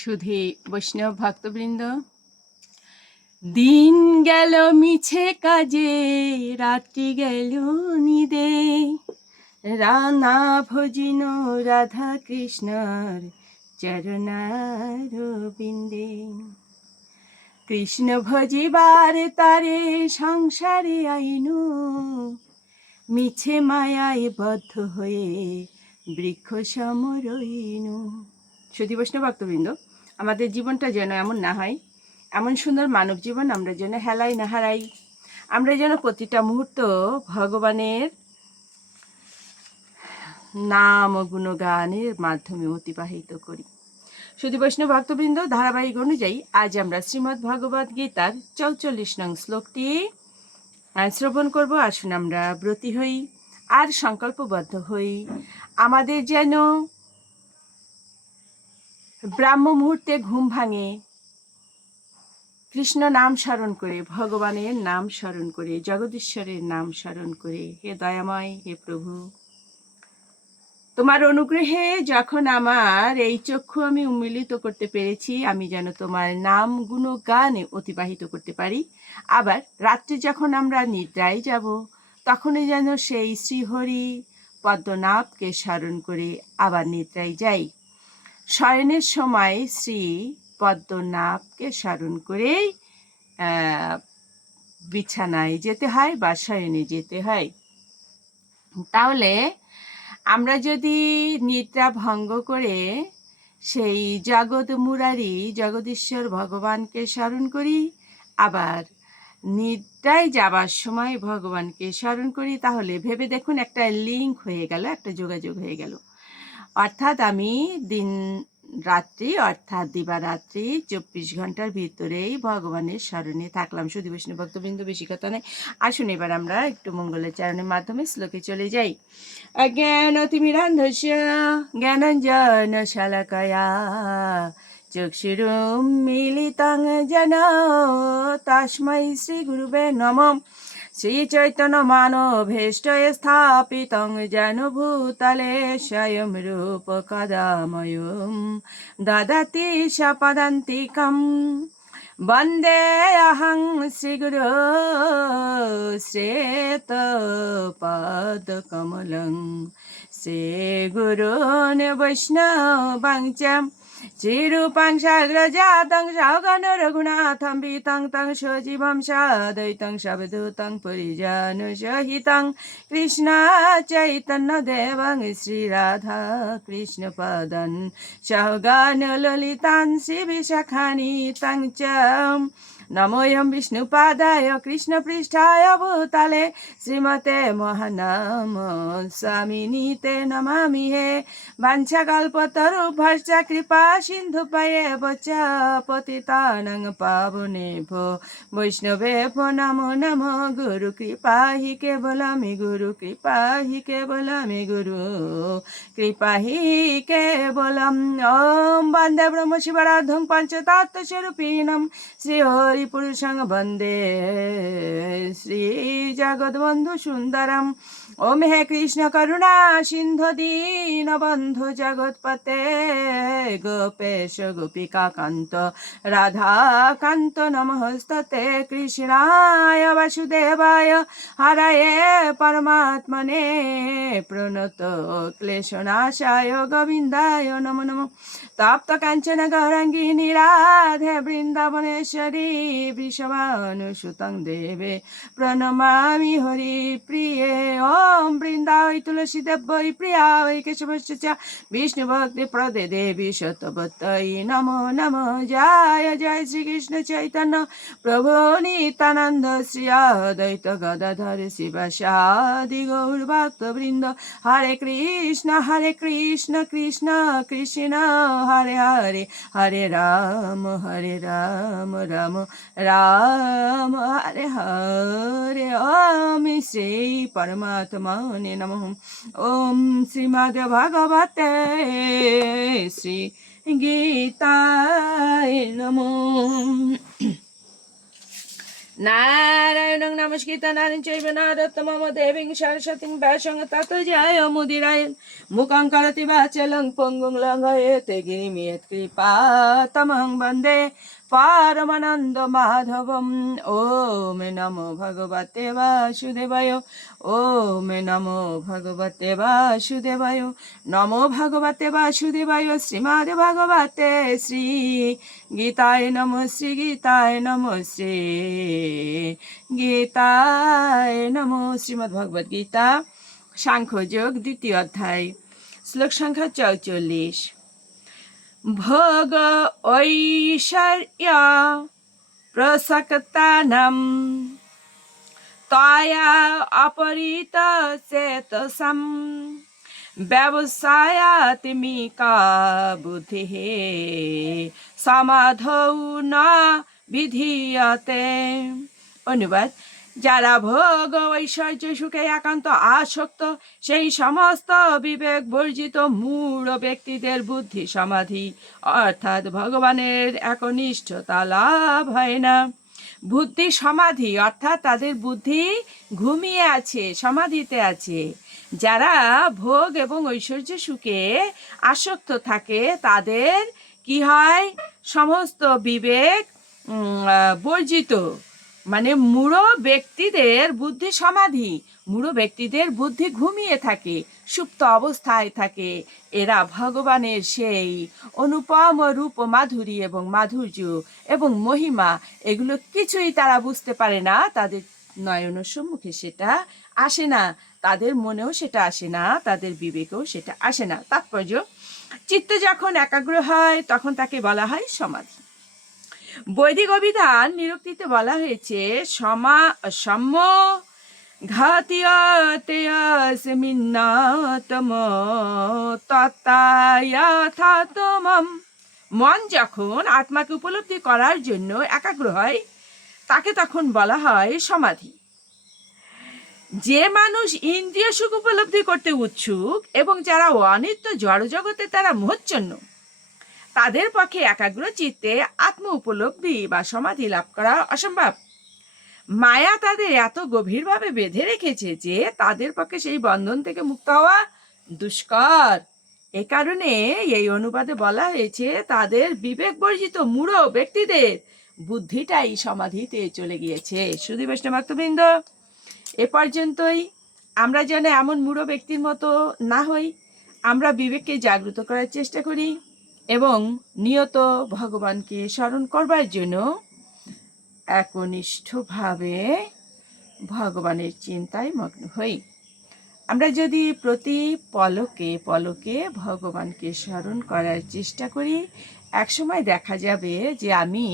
সুধী বৈষ্ণব ভক্তবৃন্দ। দিন গেল মিছে কাজে, রাত্রি গেল নিদে। রানা ভজিন রাধা কৃষ্ণর চরণার বিন্দে কৃষ্ণ ভজিবার তারে সংসারে আইনু। মিছে মায়ায় বদ্ধ হয়ে বৃক্ষ সমরইনু। সুধী বৈষ্ণব ভক্তবৃন্দ আমাদের জীবনটা যেন এমন না হয়, এমন সুন্দর মানব জীবন আমরা যেন হেলাই না হারাই। আমরা যেন প্রতিটা মুহূর্ত ভগবানের নাম ও গুণগানের মাধ্যমে অতিবাহিত করি। শুধু বৈষ্ণব ভক্তবৃন্দ, ধারাবাহিক অনুযায়ী আজ আমরা শ্রীমদ্ ভগবদ গীতার চৌচল্লিশ নং শ্লোকটি শ্রবণ করব। আসুন আমরা ব্রতী হই আর সংকল্পবদ্ধ হই। আমাদের যেন ব্রাহ্ম মুহূর্তে ঘুম ভাঙে। কৃষ্ণ নাম স্মরণ করে, ভগবানের নাম স্মরণ করে, জগদীশ্বরের নাম স্মরণ করে, হে দয়াময়, হে প্রভু। তোমার অনুগ্রহে যখন আমার এই চক্ষু আমি উন্মিলিত করতে পেরেছি, আমি যেন তোমার নাম গুণ গানে অতিবাহিত করতে পারি। আবার রাত্রে যখন আমরা নিদ্রায় যাব, তখনই যেন সেই শ্রীহরি পদ্মনাভকে স্মরণ করে আবার নিদ্রায় যাই। শয়নের সময় শ্রী পদ্মনাভকে স্মরণ করেই বিছানায় যেতে হয় বা শয়নে যেতে হয়। তাহলে আমরা যদি নিদ্রা ভঙ্গ করে সেই জগৎ মুরারি, জগদীশ্বর ভগবানকে স্মরণ করি, আবার নিদ্রায় যাবার সময় ভগবানকে স্মরণ করি, তাহলে ভেবে দেখুন একটা লিঙ্ক হয়ে গেল, একটা যোগাযোগ হয়ে গেল। অর্থাৎ আমি দিন রাত্রি, অর্থাৎ দিবারাত্রি চব্বিশ ঘণ্টার ভিতরেই ভগবানের স্মরণে থাকলাম। শুধু বিষ্ণু ভক্তবৃন্দ, বেশি কথা নেই আসুন এবার আমরা একটু মঙ্গলের চারণের মাধ্যমে শ্লোকে চলে যাই। অজ্ঞান তিমিরান্ধস্য জ্ঞানঞ্জন শালাকয়া চক্ষুরুম মিলিতং যেন তস্मै শ্রী গুরুবে নমঃ। শ্রীচৈতন্য মানভেষ্টয়ে স্থাপিতং যেন ভূতলে স্বয়ং রূপ কদাময়ম দদতি সপদান্তিকম বন্দে অহং শ্রীগুরু শ্রেত পদকমলং শ্রীগুরুন বৈষ্ণবাঞ্চ শ্রীরূপাং সাগ্রজাতং সগণ রঘুনাথং বিতং তং সজীবং সাদৈতং সবদূতং পরিজানুসহিতং কৃষ্ণ চৈতন্য দেবং শ্রীরাধা কৃষ্ণ পদন সহগান ললিতান শ্রী বিশাখানি তং চ নমোয়ম বিষ্ণুপাদায় কৃষ্ণপৃষ্ঠায় ভূতলে শ্রীমতে মহানাম স্বামিনীতে নমামি হে বাঞ্ছাকল্পতরুভশ্চ কৃপা সিন্ধু সিন্ধুপয়ে বচ পতিতানং পাবনে ভো বৈষ্ণবে ভো নমো নমো গুরু কৃপা হি কেবলমি গুরু কৃপা হি কেবলমি গুরু কৃপা হি কেবলম ওম বন্দে ব্রহ্ম শিবরাধং পঞ্চতত্ত্বস্বরূপিণম শ্রী হরি শ্রী জগদ্বন্ধু সুন্দরম। ওম হে কৃষ্ণ করুণা সিন্ধু দীন বন্ধু জগৎপতে, গোপেশ গোপিকা কান্ত রাধা কান্ত নমস্তে কৃষ্ণায় বাসুদেবায় হরায়ে পরমাত্মনে প্রণত ক্লেশনাশায় গোবিন্দায় নমো নমো। তপ্ত কাঞ্চন গৌরাঙ্গিনী রাধে বৃন্দাবনেশ্বরী বৃষভানুসুতং দেবে প্রণমামি হরি প্রিয়ে। বৃন্দাবৈ তুলসী দেবৈ প্রিয়া ওই কেশবশ্চ চ বিষ্ণু ভক্তি প্রদে দেবী শতবত্তৈ নমো নমো জয় জয় শ্রীকৃষ্ণ চৈতন্য প্রভু নিত্যানন্দ শ্রী অদ্বৈত গদাধর শিবাসাদি গৌর ভক্ত বৃন্দ হরে কৃষ্ণ হরে কৃষ্ণ কৃষ্ণ কৃষ্ণ হরে হরে হরে রাম হরে রাম রাম রাম হরে হরে ওম শ্রী পরমাত্মনে নমঃ ওম শ্রীমদ্ ভগবতে শ্রী গীতায় নমঃ নারায়ণং নমস্কৃত নারায়ণ চৈব নারোত্তমম দেবীং সরস্বতীং ব্যাসং তত জয় মুদিরায়ণ মুখং করতি বাচলং পরমানন্দ মাধবম ওম নমো ভগবতে বাসুদেবায় ওম নমো ভগবতে বাসুদেবায় নমো ভগবতে বাসুদেবায় শ্রীমদ্ ভগবতে শ্রী গীতায় নম শ্রী গীতায় নম শ্রী গীতায় নম শ্রীমদ্ ভগবদ গীতা সাংখ্যযোগ দ্বিতীয় অধ্যায় শ্লোক সংখ্যা চৌচল্লিশ ঐশ্বর্য প্রসক্তানাম তয়া অপরিত চেতসম ব্যবসায়াত্মিকা বুদ্ধি সমাধৌ না বিধীয়তে অনুবাদ যারা ভোগ ঐশ্বর্য, সুখে একান্ত আসক্ত, সেই সমস্ত বিবেক বর্জিত মূঢ় ব্যক্তিদের বুদ্ধি সমাধি। অর্থাৎ ভগবানের একনিষ্ঠতা লাভ হয় না। বুদ্ধি সমাধি, অর্থাৎ তাদের বুদ্ধি ঘুমিয়ে আছে, সমাধিতে আছে। যারা ভোগ এবং ঐশ্বর্য, সুখে আসক্ত থাকে, তাদের কি হয়? সমস্ত বিবেক বর্জিত মানে মূঢ় ব্যক্তিদের বুদ্ধি সমাধি, মূঢ় ব্যক্তিদের বুদ্ধি ঘুমিয়ে থাকে, সুপ্ত অবস্থায় থাকে। এরা ভগবানের সেই অনুপম রূপ মাধুরী এবং মাধুর্য এবং মহিমা, এগুলো কিছুই তারা বুঝতে পারে না। তাদের নয়নের সম্মুখে সেটা আসে না, তাদের মনেও সেটা আসে না, তাদের বিবেকেও সেটা আসে না। তাৎপর্য, চিত্ত যখন একাগ্র হয়, তখন তাকে বলা হয় সমাধি। বৈদিক অভিধান নিরুক্তিতে বলা হয়েছে, সমা সম ঘাতিয়াতেয়াসমিন্নাতম তত্তায়াথাতমম। মন যখন আত্মাকে উপলব্ধি করার জন্য একাগ্র হয়, তাকে তখন বলা হয় সমাধি। যে মানুষ ইন্দ্রিয় সুখ উপলব্ধি করতে উৎসুক এবং যারা অনিত্য জড় জড়জগতে তারা মোহচ্ছন্ন তাদের পক্ষে একাগ্র চিত্তে আত্ম উপলব্ধি বা সমাধি লাভ করা অসম্ভব। মায়া তাদের এত গভীরভাবে বেঁধে রেখেছে যে তাদের পক্ষে সেই বন্ধন থেকে মুক্ত হওয়া দুষ্কর। এ কারণে এই অনুবাদে বলা হয়েছে, তাদের বিবেক বর্জিত মূঢ় ব্যক্তিদের বুদ্ধিটাই সমাধিতে চলে গিয়েছে। শুধু বৈষ্ণব ভক্তবৃন্দ, এ পর্যন্তই। আমরা যেন এমন মূঢ় ব্যক্তির মতো না হই, আমরা বিবেককে জাগ্রত করার চেষ্টা করি। এবং নিয়ত ভগবানকে স্মরণ করবার জন্য একনিষ্ঠভাবে ভগবানের চিন্তায় মগ্ন হই। আমরা যদি প্রতি পলকে পলকে ভগবানকে স্মরণ করার চেষ্টা করি, একসময় দেখা যাবে যে আমি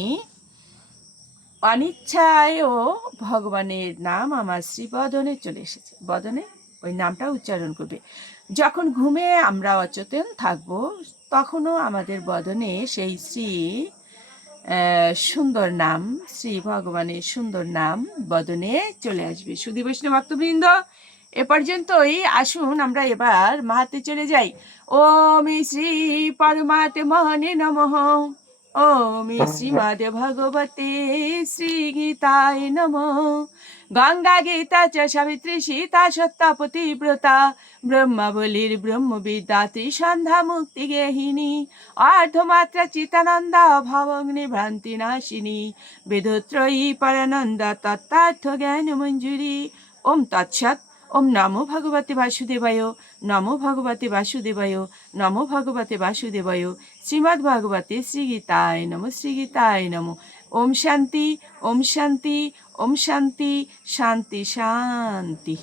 অনিচ্ছায়ও ভগবানের নাম আমার শ্রী বদনে চলে এসেছে। বদনে ওই নামটা উচ্চারণ করবে। যখন ঘুমে আমরা অচেতন থাকব তখনও আমাদের বদনে সেই শ্রী সুন্দর নাম, শ্রী ভগবানের সুন্দর নাম বদনে চলে আসবে। সুধী বৈষ্ণব ভক্তবৃন্দ, এ পর্যন্তই। আসুন আমরা এবার মাহাতে চলে যাই। ওম শ্রী পরমাতে মহনে নমঃ। ওম শ্রীমদ ভগবতে শ্রী গীতায় নম। গঙ্গা গীতা চ সাবিত্রী সীতা সত্তা পতিব্রতা ব্রহ্মাবলীর ব্রহ্মবিদ্যা ত্রিসন্ধ্যা মুক্তি গেহিনী। অর্ধমাত্রা চিতানন্দা ভবগ্নি ভ্রান্তি নাশিনী। বেদত্রয়ী পরানন্দা তত্ত্বার্থ জ্ঞান মঞ্জুরি। ওম তৎসৎ, ওম নমো ভগবতে বাসুদেবায়, নমো ভগবতে বাসুদেবায়, নমো ভগবতে বাসুদেবায়। শ্রীমদ্ শ্রীগীতায় নমো শ্রীগীতায় নমো। ওম শান্তি ওম শান্তি ওম শান্তি শান্তি শান্তি।